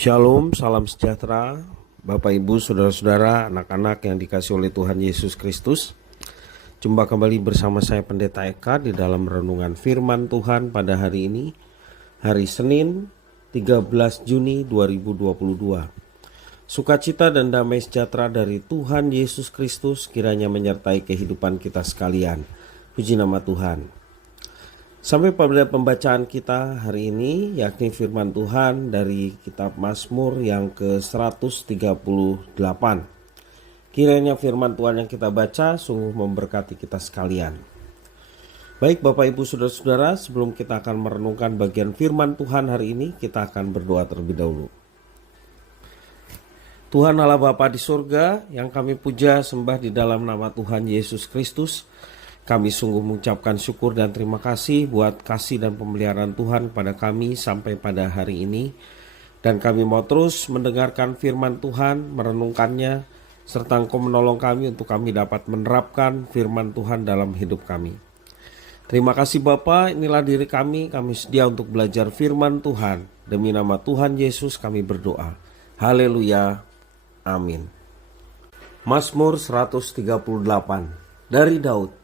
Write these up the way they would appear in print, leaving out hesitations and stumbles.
Shalom, salam sejahtera, Bapak Ibu, Saudara-saudara, anak-anak yang dikasihi oleh Tuhan Yesus Kristus. Jumpa kembali bersama saya Pendeta Eka di dalam renungan firman Tuhan pada hari ini, hari Senin 13 Juni 2022. Sukacita dan damai sejahtera dari Tuhan Yesus Kristus kiranya menyertai kehidupan kita sekalian. Puji nama Tuhan. Sampai pada pembacaan kita hari ini, yakni firman Tuhan dari kitab Mazmur yang ke-138. Kiranya firman Tuhan yang kita baca sungguh memberkati kita sekalian. Baik Bapak Ibu Saudara-saudara, sebelum kita akan merenungkan bagian firman Tuhan hari ini, kita akan berdoa terlebih dahulu. Tuhan Allah Bapa di surga, yang kami puja sembah di dalam nama Tuhan Yesus Kristus, kami sungguh mengucapkan syukur dan terima kasih buat kasih dan pemeliharaan Tuhan pada kami sampai pada hari ini. Dan kami mau terus mendengarkan firman Tuhan, merenungkannya, serta Engkau menolong kami untuk kami dapat menerapkan firman Tuhan dalam hidup kami. Terima kasih Bapa, inilah diri kami sedia untuk belajar firman Tuhan. Demi nama Tuhan Yesus kami berdoa. Haleluya, amin. Mazmur 138 dari Daud.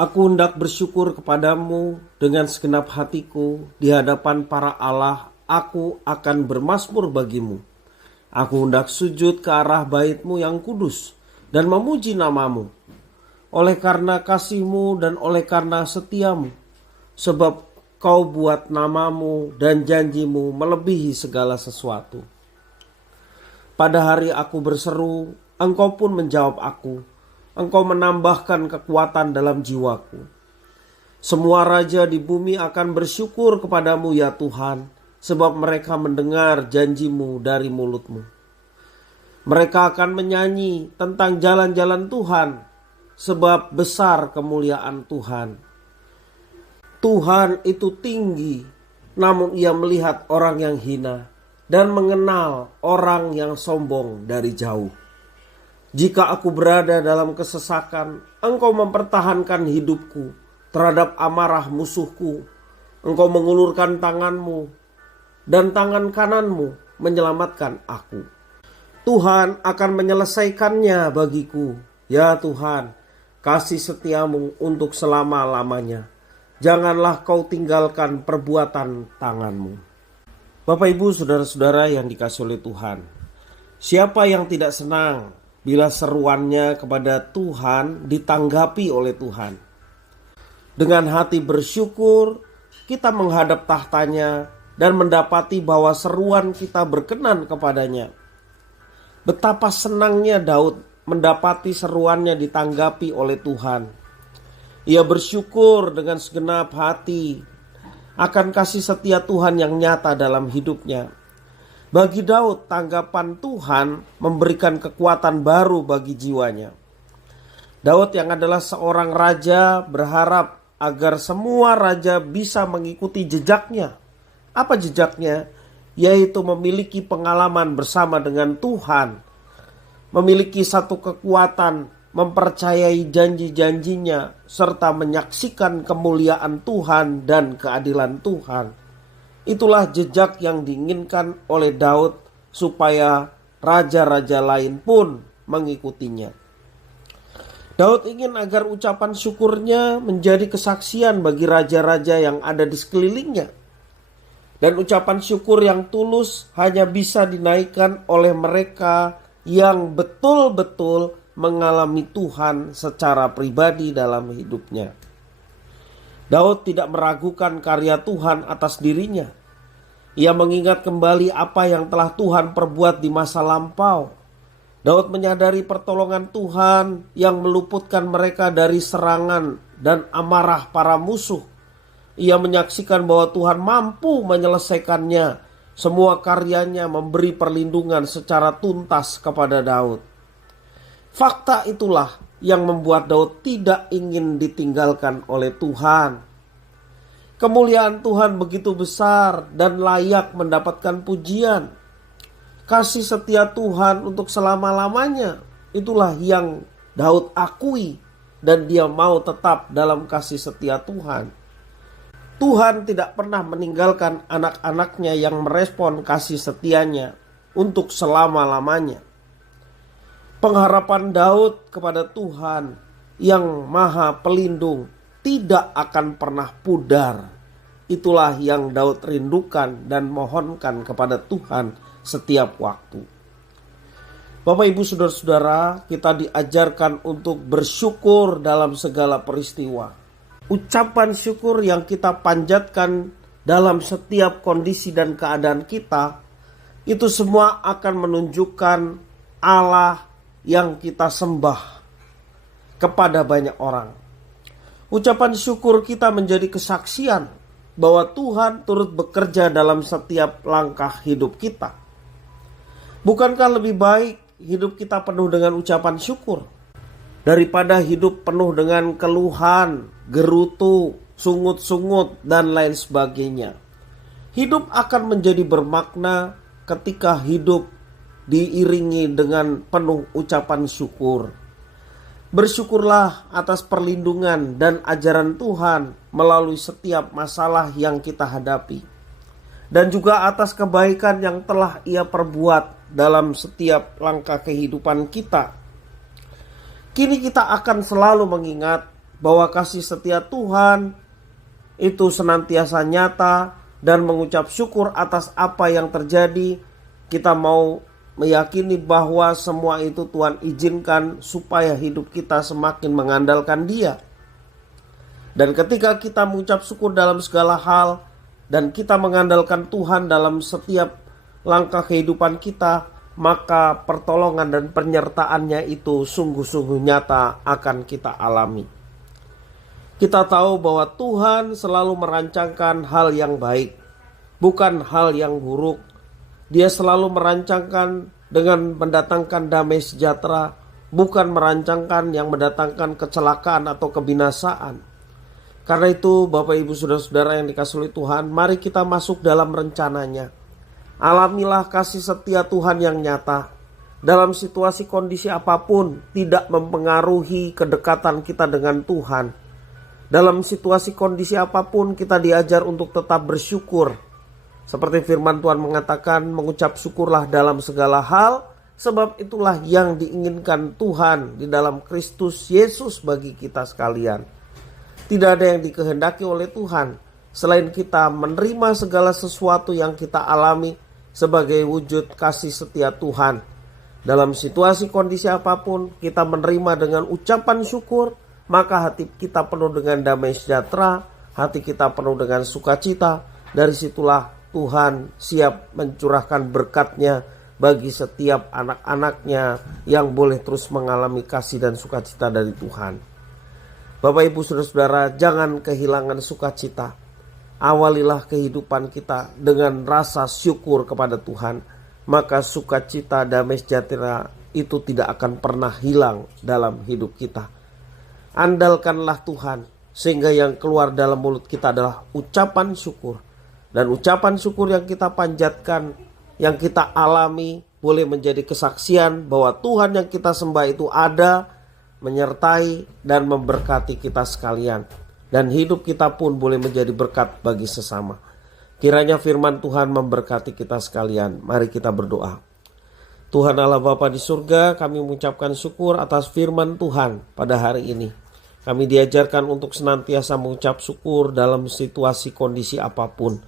Aku hendak bersyukur kepadamu dengan segenap hatiku, di hadapan para Allah aku akan bermazmur bagimu. Aku hendak sujud ke arah bait-Mu yang kudus dan memuji namamu. Oleh karena kasih-Mu dan oleh karena setiamu, sebab Kau buat namamu dan janji-Mu melebihi segala sesuatu. Pada hari aku berseru, Engkau pun menjawab aku. Engkau menambahkan kekuatan dalam jiwaku. Semua raja di bumi akan bersyukur kepadamu ya Tuhan, sebab mereka mendengar janji-Mu dari mulut-Mu. Mereka akan menyanyi tentang jalan-jalan Tuhan, sebab besar kemuliaan Tuhan. Tuhan itu tinggi, namun Ia melihat orang yang hina dan mengenal orang yang sombong dari jauh. Jika aku berada dalam kesesakan, Engkau mempertahankan hidupku terhadap amarah musuhku. Engkau mengulurkan tangan-Mu dan tangan kanan-Mu menyelamatkan aku. Tuhan akan menyelesaikannya bagiku. Ya Tuhan, kasih setiamu untuk selama-lamanya. Janganlah Kau tinggalkan perbuatan tangan-Mu. Bapak Ibu Saudara-saudara yang dikasihi oleh Tuhan, siapa yang tidak senang bila seruannya kepada Tuhan ditanggapi oleh Tuhan? Dengan hati bersyukur, kita menghadap tahtanya dan mendapati bahwa seruan kita berkenan kepadanya. Betapa senangnya Daud mendapati seruannya ditanggapi oleh Tuhan. Ia bersyukur dengan segenap hati akan kasih setia Tuhan yang nyata dalam hidupnya. Bagi Daud, tanggapan Tuhan memberikan kekuatan baru bagi jiwanya. Daud yang adalah seorang raja berharap agar semua raja bisa mengikuti jejaknya. Apa jejaknya? Yaitu memiliki pengalaman bersama dengan Tuhan. Memiliki satu kekuatan, mempercayai janji-janjinya, serta menyaksikan kemuliaan Tuhan dan keadilan Tuhan. Itulah jejak yang diinginkan oleh Daud supaya raja-raja lain pun mengikutinya. Daud ingin agar ucapan syukurnya menjadi kesaksian bagi raja-raja yang ada di sekelilingnya. Dan ucapan syukur yang tulus hanya bisa dinaikkan oleh mereka yang betul-betul mengalami Tuhan secara pribadi dalam hidupnya. Daud tidak meragukan karya Tuhan atas dirinya. Ia mengingat kembali apa yang telah Tuhan perbuat di masa lampau. Daud menyadari pertolongan Tuhan yang meluputkan mereka dari serangan dan amarah para musuh. Ia menyaksikan bahwa Tuhan mampu menyelesaikannya. Semua karyanya memberi perlindungan secara tuntas kepada Daud. Fakta itulah yang membuat Daud tidak ingin ditinggalkan oleh Tuhan. Kemuliaan Tuhan begitu besar dan layak mendapatkan pujian. Kasih setia Tuhan untuk selama-lamanya, itulah yang Daud akui dan dia mau tetap dalam kasih setia Tuhan. Tuhan tidak pernah meninggalkan anak-anaknya yang merespon kasih setianya untuk selama-lamanya. Pengharapan Daud kepada Tuhan yang Maha Pelindung tidak akan pernah pudar. Itulah yang Daud rindukan dan mohonkan kepada Tuhan setiap waktu. Bapak, Ibu, Saudara-saudara, kita diajarkan untuk bersyukur dalam segala peristiwa. Ucapan syukur yang kita panjatkan dalam setiap kondisi dan keadaan kita, itu semua akan menunjukkan Allah yang kita sembah kepada banyak orang. Ucapan syukur kita menjadi kesaksian bahwa Tuhan turut bekerja dalam setiap langkah hidup kita. Bukankah lebih baik hidup kita penuh dengan ucapan syukur daripada hidup penuh dengan keluhan, gerutu, sungut-sungut, dan lain sebagainya? Hidup akan menjadi bermakna ketika hidup diiringi dengan penuh ucapan syukur. Bersyukurlah atas perlindungan dan ajaran Tuhan melalui setiap masalah yang kita hadapi, dan juga atas kebaikan yang telah Ia perbuat dalam setiap langkah kehidupan kita. Kini kita akan selalu mengingat bahwa kasih setia Tuhan itu senantiasa nyata, dan mengucap syukur atas apa yang terjadi. Kita mau meyakini bahwa semua itu Tuhan izinkan supaya hidup kita semakin mengandalkan Dia. Dan ketika kita mengucap syukur dalam segala hal dan kita mengandalkan Tuhan dalam setiap langkah kehidupan kita, maka pertolongan dan penyertaannya itu sungguh-sungguh nyata akan kita alami. Kita tahu bahwa Tuhan selalu merancangkan hal yang baik, bukan hal yang buruk. Dia selalu merancangkan dengan mendatangkan damai sejahtera, bukan merancangkan yang mendatangkan kecelakaan atau kebinasaan. Karena itu, Bapak, Ibu, Saudara-saudara yang dikasihi oleh Tuhan, mari kita masuk dalam rencananya. Alamilah kasih setia Tuhan yang nyata. Dalam situasi kondisi apapun, tidak mempengaruhi kedekatan kita dengan Tuhan. Dalam situasi kondisi apapun, kita diajar untuk tetap bersyukur. Seperti firman Tuhan mengatakan, mengucap syukurlah dalam segala hal, sebab itulah yang diinginkan Tuhan di dalam Kristus Yesus bagi kita sekalian. Tidak ada yang dikehendaki oleh Tuhan selain kita menerima segala sesuatu yang kita alami sebagai wujud kasih setia Tuhan. Dalam situasi kondisi apapun, kita menerima dengan ucapan syukur, maka hati kita penuh dengan damai sejahtera, hati kita penuh dengan sukacita. Dari situlah Tuhan siap mencurahkan berkat-Nya bagi setiap anak-anak-Nya yang boleh terus mengalami kasih dan sukacita dari Tuhan. Bapak, Ibu, Saudara-saudara, jangan kehilangan sukacita. Awalilah kehidupan kita dengan rasa syukur kepada Tuhan, maka sukacita, damai sejahtera itu tidak akan pernah hilang dalam hidup kita. Andalkanlah Tuhan, sehingga yang keluar dalam mulut kita adalah ucapan syukur. Dan ucapan syukur yang kita panjatkan, yang kita alami, boleh menjadi kesaksian bahwa Tuhan yang kita sembah itu ada, menyertai dan memberkati kita sekalian. Dan hidup kita pun boleh menjadi berkat bagi sesama. Kiranya firman Tuhan memberkati kita sekalian. Mari kita berdoa. Tuhan Allah Bapa di surga, kami mengucapkan syukur atas firman Tuhan pada hari ini. Kami diajarkan untuk senantiasa mengucap syukur dalam situasi kondisi apapun.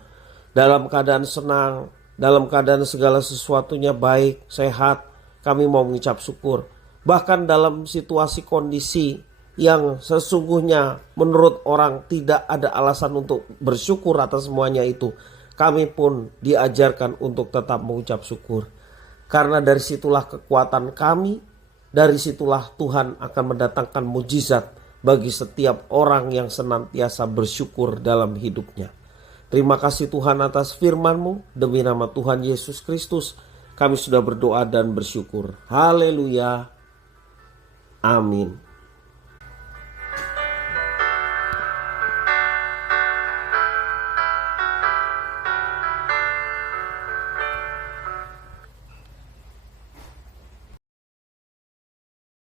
Dalam keadaan senang, dalam keadaan segala sesuatunya baik, sehat, kami mau mengucap syukur. Bahkan dalam situasi kondisi yang sesungguhnya menurut orang tidak ada alasan untuk bersyukur atas semuanya itu, kami pun diajarkan untuk tetap mengucap syukur. Karena dari situlah kekuatan kami, dari situlah Tuhan akan mendatangkan mujizat bagi setiap orang yang senantiasa bersyukur dalam hidupnya. Terima kasih Tuhan atas firman-Mu. Demi nama Tuhan Yesus Kristus, kami sudah berdoa dan bersyukur. Haleluya. Amin.